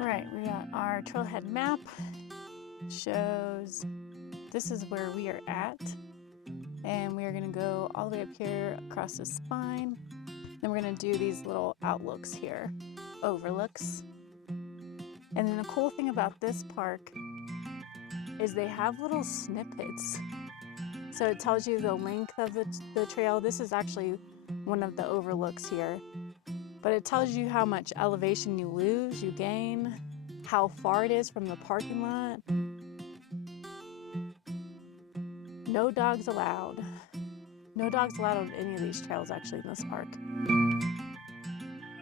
Right, we got our trailhead map. Shows this is where we are at, and we are going to go all the way up here across the spine. Then we're going to do these little outlooks here, overlooks. And then the cool thing about this park is they have little snippets. So it tells you the length of the trail. This is actually one of the overlooks here. But it tells you how much elevation you lose, you gain, how far it is from the parking lot. No dogs allowed. No dogs allowed on any of these trails actually in this park.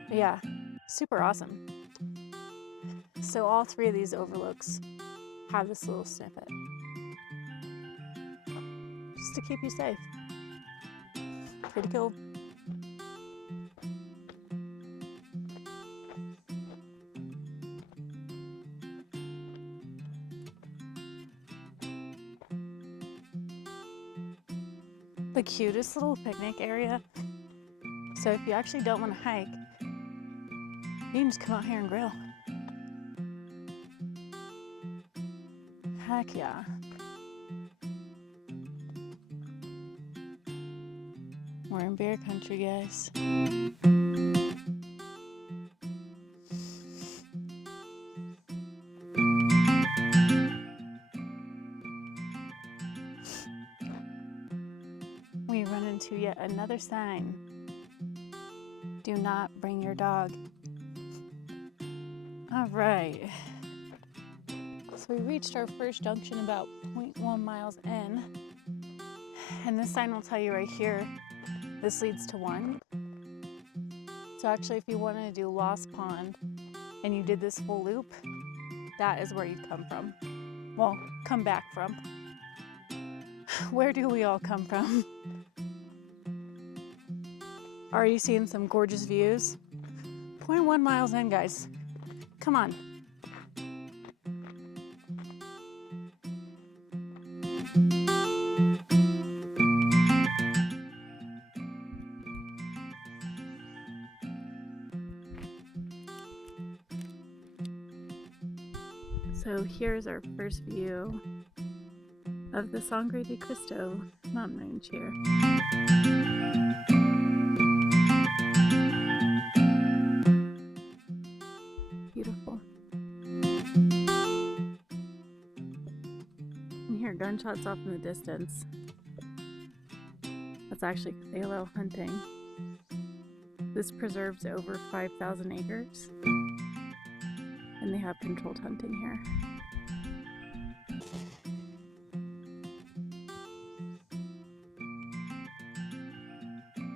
But yeah, super awesome. So all three of these overlooks have this little snippet. Just to keep you safe. Pretty cool. The cutest little picnic area. So if you actually don't want to hike, you can just come out here and grill. Heck yeah. We're in bear country, guys. We run into yet another sign. Do not bring your dog. All right. So we reached our first junction about 0.1 miles in. And this sign will tell you right here, this leads to one. So actually, if you wanted to do Lost Pond and you did this full loop, that is where you'd come from. Well, come back from. Where do we all come from? Already seeing some gorgeous views. 0.1 miles in, guys. Come on. So here's our first view of the Sangre de Cristo mountain range here. Beautiful. You hear gunshots off in the distance. That's actually because they allow hunting. This preserves over 5,000 acres, and they have controlled hunting here.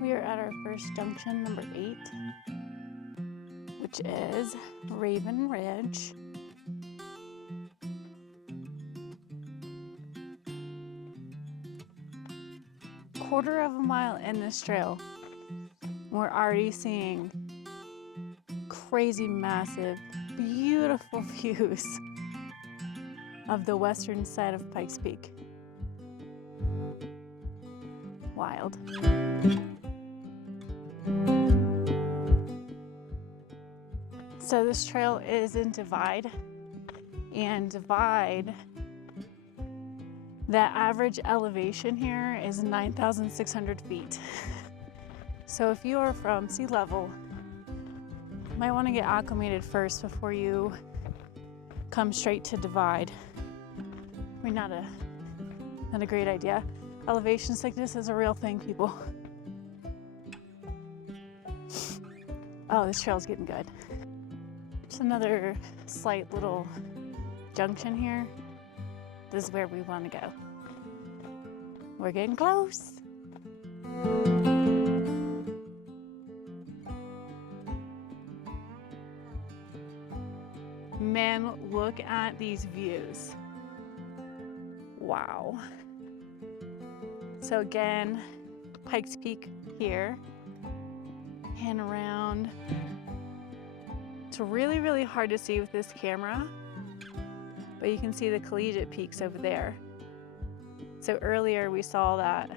We are at our first junction, number 8, which is Raven Ridge. Quarter of a mile in this trail, we're already seeing crazy, massive, beautiful views of the western side of Pikes Peak. Wild. So this trail is in Divide, and Divide, the average elevation here is 9,600 feet. So if you are from sea level, you might want to get acclimated first before you come straight to Divide. I mean, not a great idea. Elevation sickness is a real thing, people. Oh, this trail's getting good. Just another slight little junction here. This is where we want to go. We're getting close. Man, look at these views. Wow. So again, Pikes Peak here. Pan around. It's really, really hard to see with this camera, but you can see the collegiate peaks over there. So earlier we saw that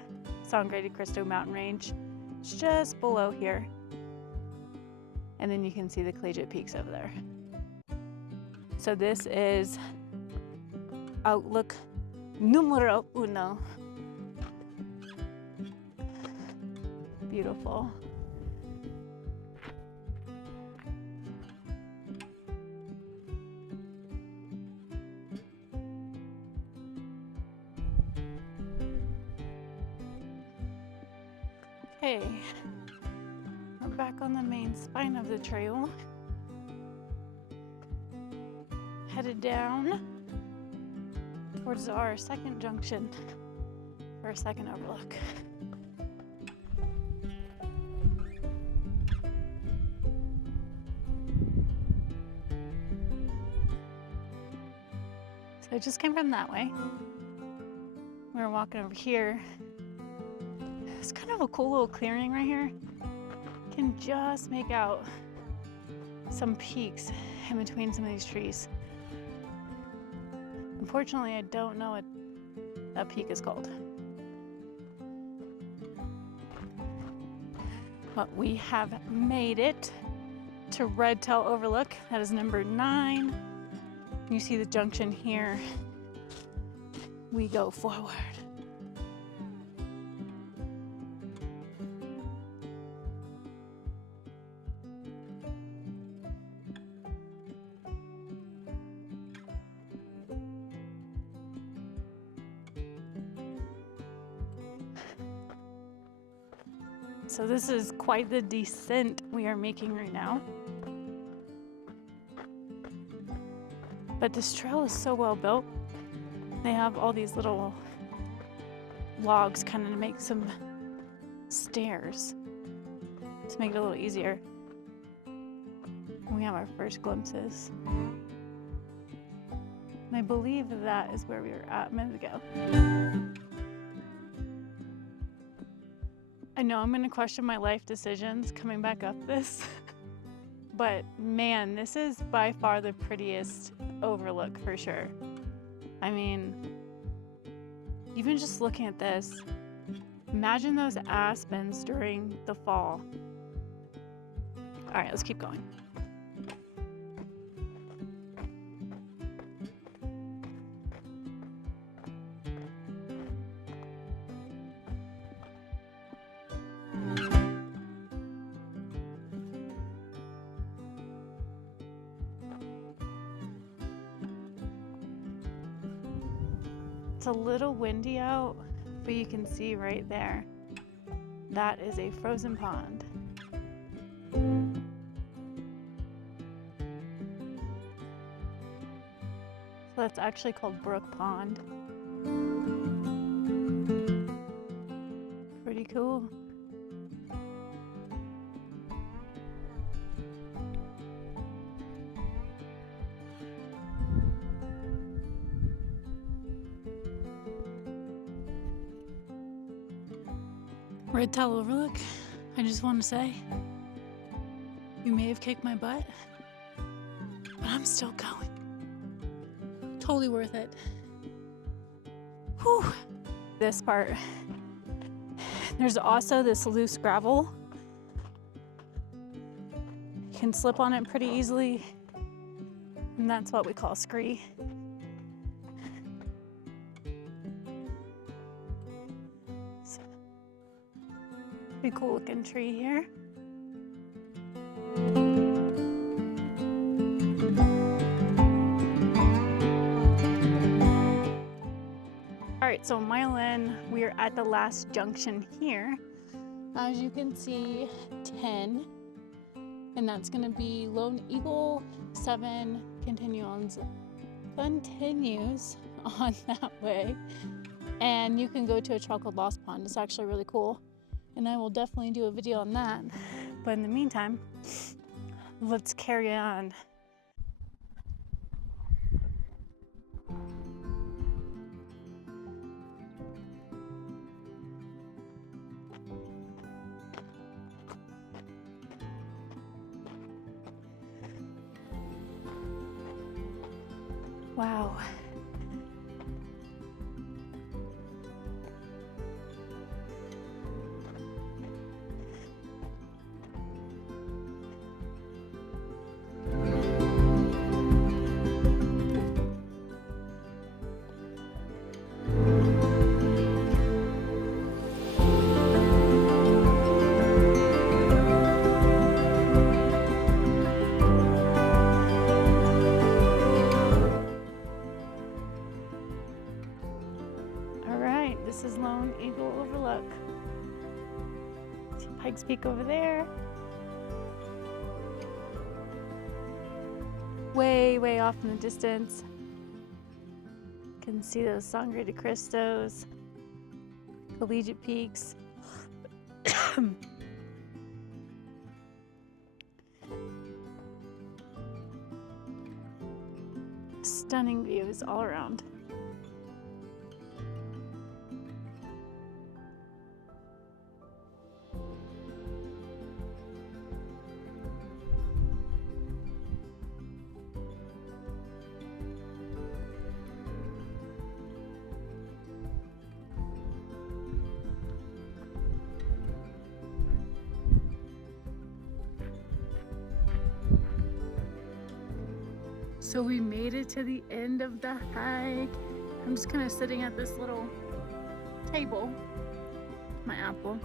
Sangre de Cristo mountain range. It's just below here. And then you can see the collegiate peaks over there. So this is outlook numero uno. Beautiful. Okay, we're back on the main spine of the trail. Headed down towards our second junction for a second overlook. So I just came from that way. We were walking over here. It's kind of a cool little clearing right here. Can just make out some peaks in between some of these trees. Unfortunately, I don't know what that peak is called. But we have made it to Red Tail Overlook. That is number 9. You see the junction here. We go forward. So this is quite the descent we are making right now. But this trail is so well built. They have all these little logs kind of to make some stairs to make it a little easier. We have our first glimpses. And I believe that is where we were at a minute ago. I know I'm gonna question my life decisions coming back up this, but man, this is by far the prettiest overlook for sure. I mean, even just looking at this, imagine those aspens during the fall. All right, let's keep going. It's a little windy out, but you can see right there, that is a frozen pond. So that's actually called Brook Pond. Pretty cool. Red Tail Overlook, I just want to say, you may have kicked my butt, but I'm still going. Totally worth it. Whew. This part. There's also this loose gravel. You can slip on it pretty easily, and that's what we call scree. Pretty cool looking tree here. All right, so Mylan, we are at the last junction here. As you can see, 10, and that's gonna be Lone Eagle 7 continues on that way. And you can go to a chocolate lost pond. It's actually really cool. And I will definitely do a video on that. But in the meantime, let's carry on. Wow. Pikes Peak over there. Way, way off in the distance. Can see those Sangre de Cristos, Collegiate Peaks. Stunning views all around. So we made it to the end of the hike. I'm just kind of sitting at this little table, my apple.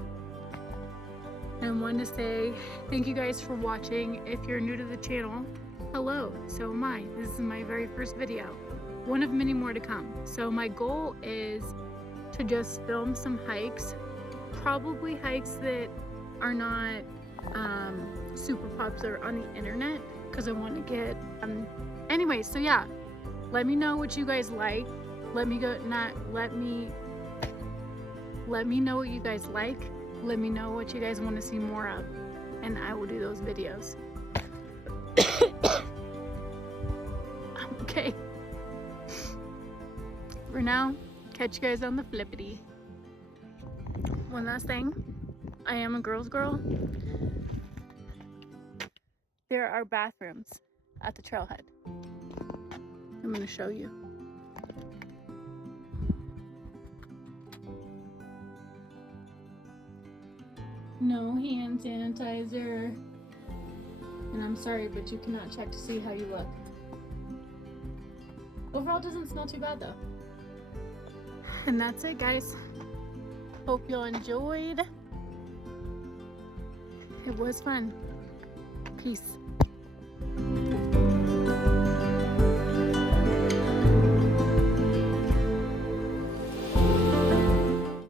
And I wanted to say thank you guys for watching. If you're new to the channel, hello, so am I. This is my very first video. One of many more to come. So my goal is to just film some hikes, probably hikes that are not super popular on the internet, because I want to get anyway, so yeah, let me know what you guys like. Let me know what you guys like. Let me know what you guys want to see more of, and I will do those videos. Okay, for now, catch you guys on the flippity. One last thing, I am a girl's girl. There are bathrooms at the trailhead. I'm going to show you. No hand sanitizer. And I'm sorry, but you cannot check to see how you look. Overall, it doesn't smell too bad though. And that's it, guys. Hope you enjoyed. It was fun. Peace.